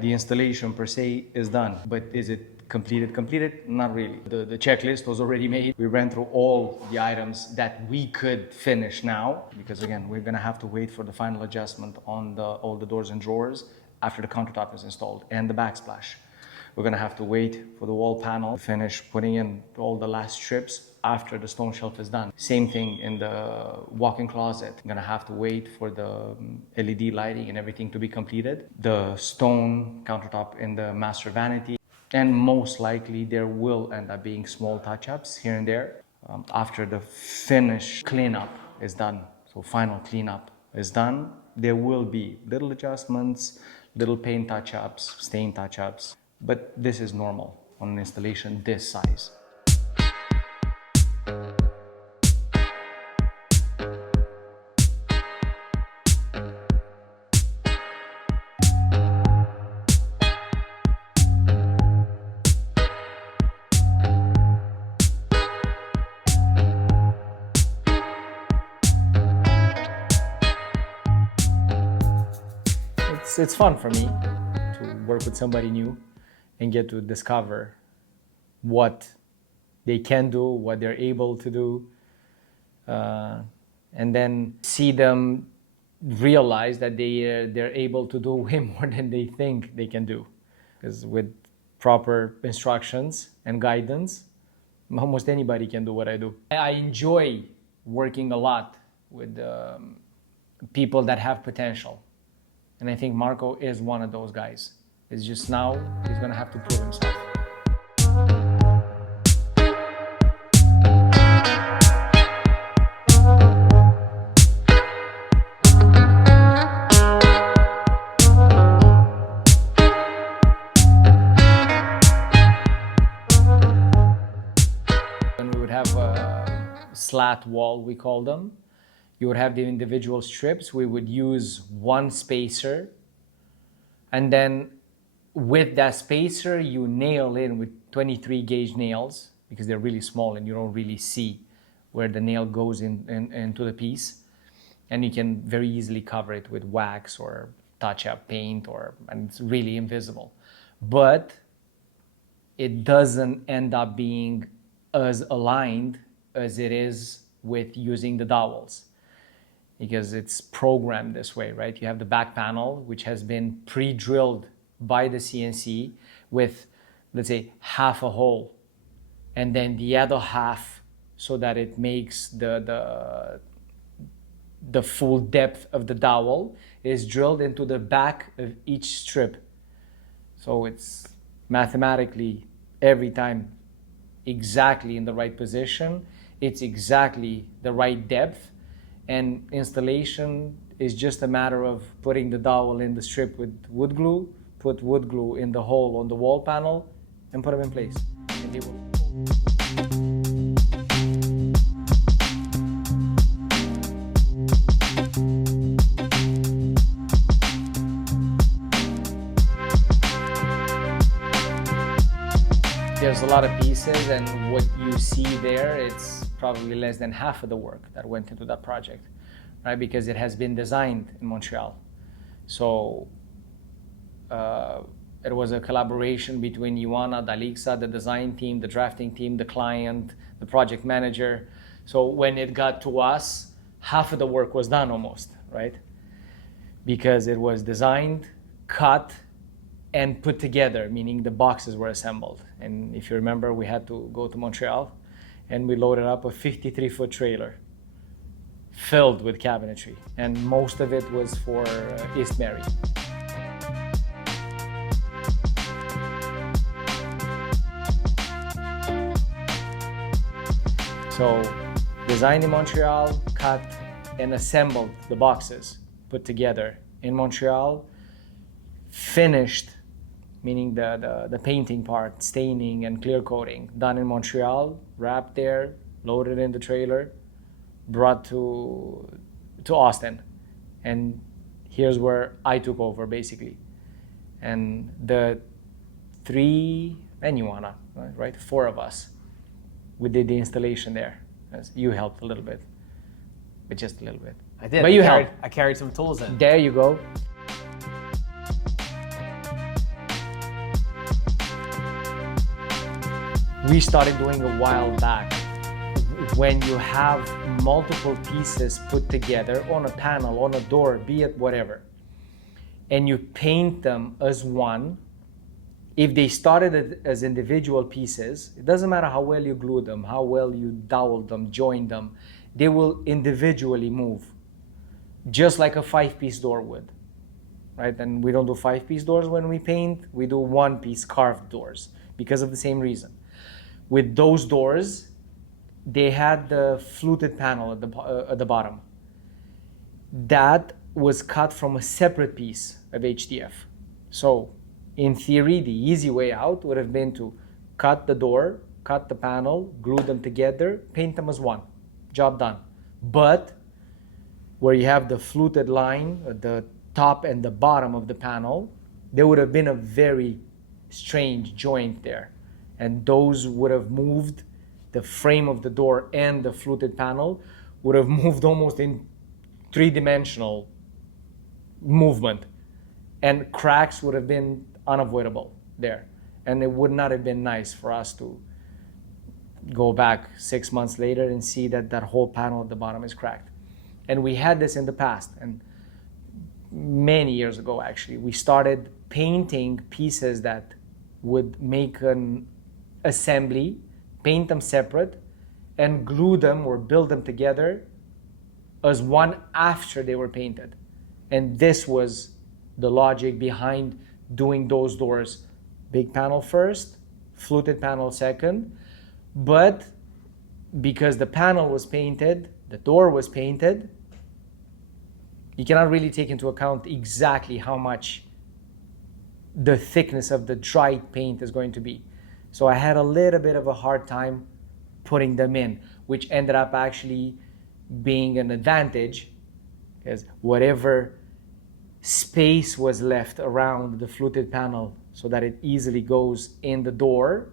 The installation per se is done, but is it completed? Not really. The checklist was already made. We ran through all the items that we could finish now, because again, we're gonna have to wait for the final adjustment on all the doors and drawers after the countertop is installed and the backsplash. We're gonna have to wait for the wall panel to finish putting in all the last strips after the stone shelf is done. Same thing in the walk-in closet. I'm gonna have to wait for the LED lighting and everything to be completed. The stone countertop in the master vanity. And most likely there will end up being small touch-ups here and there after the finish cleanup is done. So final cleanup is done. There will be little adjustments, little paint touch-ups, stain touch-ups, but this is normal on an installation this size. It's fun for me to work with somebody new and get to discover what they can do, what they're able to do, and then see them realize that they're able to do way more than they think they can do. Because with proper instructions and guidance, almost anybody can do what I do. I enjoy working a lot with people that have potential. And I think Marco is one of those guys. It's just now he's gonna have to prove himself. And we would have a slat wall, we call them. You would have the individual strips. We would use one spacer, and then with that spacer you nail in with 23 gauge nails, because they're really small and you don't really see where the nail goes into the piece, and you can very easily cover it with wax or touch-up paint, and it's really invisible. But it doesn't end up being as aligned as it is with using the dowels, because it's programmed this way, right? You have the back panel, which has been pre-drilled by the CNC with, let's say, half a hole, and then the other half so that it makes the full depth of the dowel is drilled into the back of each strip. So it's mathematically every time exactly in the right position, it's exactly the right depth. And installation is just a matter of putting the dowel in the strip with wood glue, put wood glue in the hole on the wall panel, and put them in place. And they will. There's a lot of pieces, and what you see there, it's probably less than half of the work that went into that project, right? Because it has been designed in Montreal. So it was a collaboration between Ioana, Dalixa, the design team, the drafting team, the client, the project manager. So when it got to us, half of the work was done almost, right? Because it was designed, cut, and put together, meaning the boxes were assembled. And if you remember, we had to go to Montreal and we loaded up a 53-foot trailer filled with cabinetry. And most of it was for East Mary. So designed in Montreal, cut and assembled the boxes, put together in Montreal, finished, meaning the painting part, staining and clear coating, done in Montreal, wrapped there, loaded in the trailer, brought to Austin. And here's where I took over, basically. And the three, and Ioana, right? Four of us, we did the installation there. You helped a little bit, but just a little bit. I did. But you helped. I carried some tools in. There you go. we started doing a while back. When you have multiple pieces put together on a panel, on a door, be it whatever, and you paint them as one, if they started as individual pieces, it doesn't matter how well you glue them, how well you dowel them, join them, they will individually move, just like a 5-piece door would, right? And we don't do 5-piece doors when we paint, we do 1-piece carved doors because of the same reason. With those doors, they had the fluted panel at the bottom. That was cut from a separate piece of HDF. So in theory, the easy way out would have been to cut the door, cut the panel, glue them together, paint them as one. Job done. But where you have the fluted line at the top and the bottom of the panel, there would have been a very strange joint there. And those would have moved, the frame of the door and the fluted panel would have moved almost in 3-dimensional movement. And cracks would have been unavoidable there. And it would not have been nice for us to go back 6 months later and see that that whole panel at the bottom is cracked. And we had this in the past, and many years ago actually, we started painting pieces that would make an assembly, paint them separate, and glue them or build them together as one after they were painted. And this was the logic behind doing those doors. Big panel first, fluted panel second, but because the panel was painted, the door was painted, you cannot really take into account exactly how much the thickness of the dried paint is going to be. So I had a little bit of a hard time putting them in, which ended up actually being an advantage, because whatever space was left around the fluted panel so that it easily goes in the door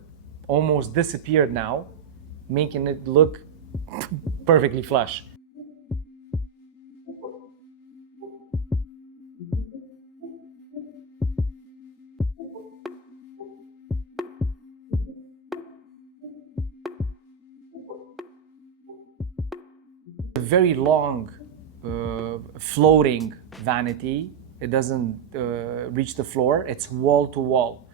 almost disappeared now, making it look perfectly flush. A very long floating vanity. It doesn't reach the floor. It's wall to wall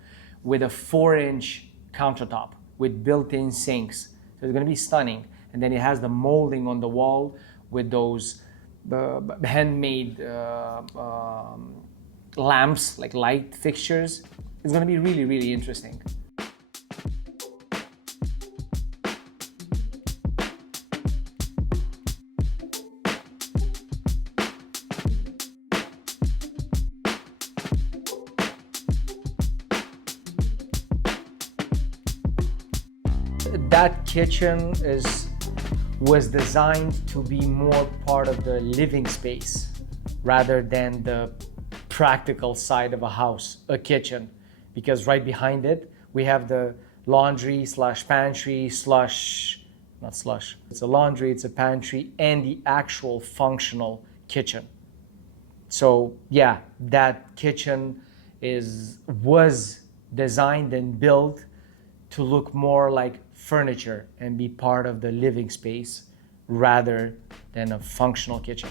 with a 4-inch countertop with built-in sinks. So it's going to be stunning. And then it has the molding on the wall with those handmade lamps, like light fixtures. It's going to be really, really interesting. That kitchen was designed to be more part of the living space rather than the practical side of a house, a kitchen. Because right behind it, we have the laundry / pantry / not slush. It's a laundry, it's a pantry, and the actual functional kitchen. So yeah, that kitchen was designed and built to look more like furniture and be part of the living space rather than a functional kitchen.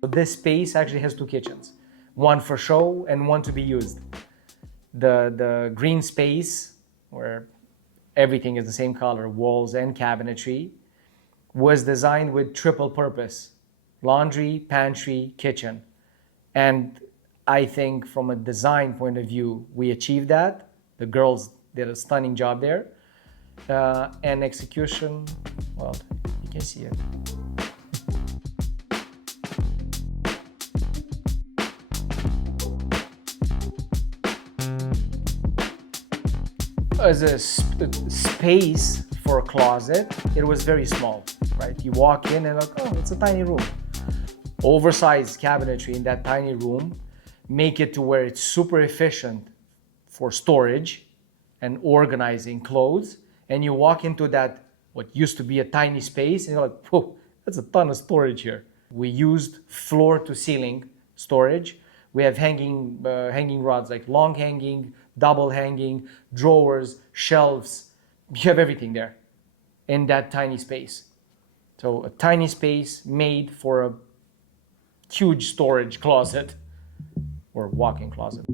So this space actually has 2 kitchens, one for show and one to be used. The green space, where everything is the same color, walls and cabinetry, was designed with triple purpose: laundry, pantry, kitchen. And I think from a design point of view, we achieved that. The girls did a stunning job there. And execution, well, you can see it. As a space for a closet, it was very small, right? You walk in and like, oh, it's a tiny room. Oversized cabinetry in that tiny room make it to where it's super efficient for storage and organizing clothes, and you walk into that, what used to be a tiny space, and you're like, whoa, that's a ton of storage here. We used floor to ceiling storage. We have hanging rods, like long hanging, double hanging, drawers, shelves. You have everything there in that tiny space. So a tiny space made for a huge storage closet or walk-in closet.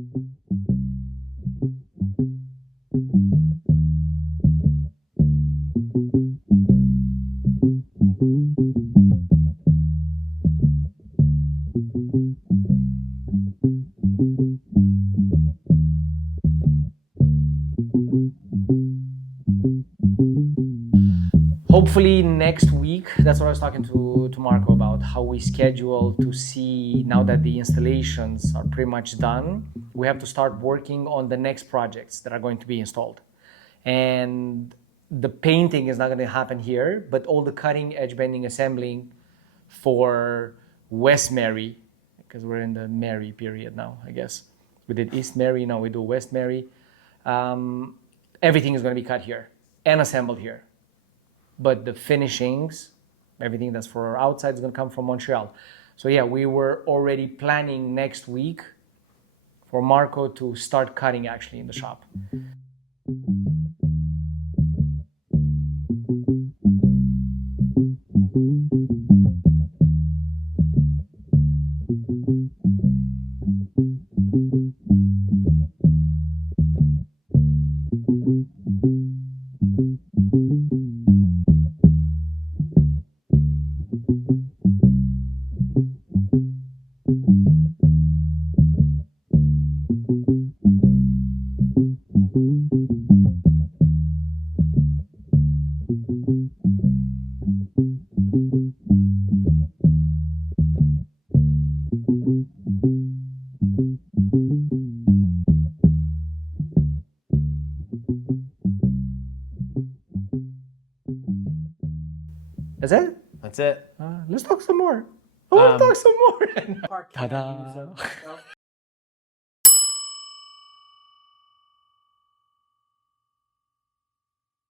Hopefully next week, that's what I was talking to Marco about, how we schedule to see, now that the installations are pretty much done, we have to start working on the next projects that are going to be installed. And the painting is not going to happen here, but all the cutting, edge bending, assembling for West Mary, because we're in the Mary period now, I guess. We did East Mary, now we do West Mary. Everything is going to be cut here and assembled here. But the finishings, everything that's for our outside is going to come from Montreal. So yeah, we were already planning next week for Marco to start cutting actually in the shop. That's it? That's it. Let's talk some more. I want to talk some more. Ta-da.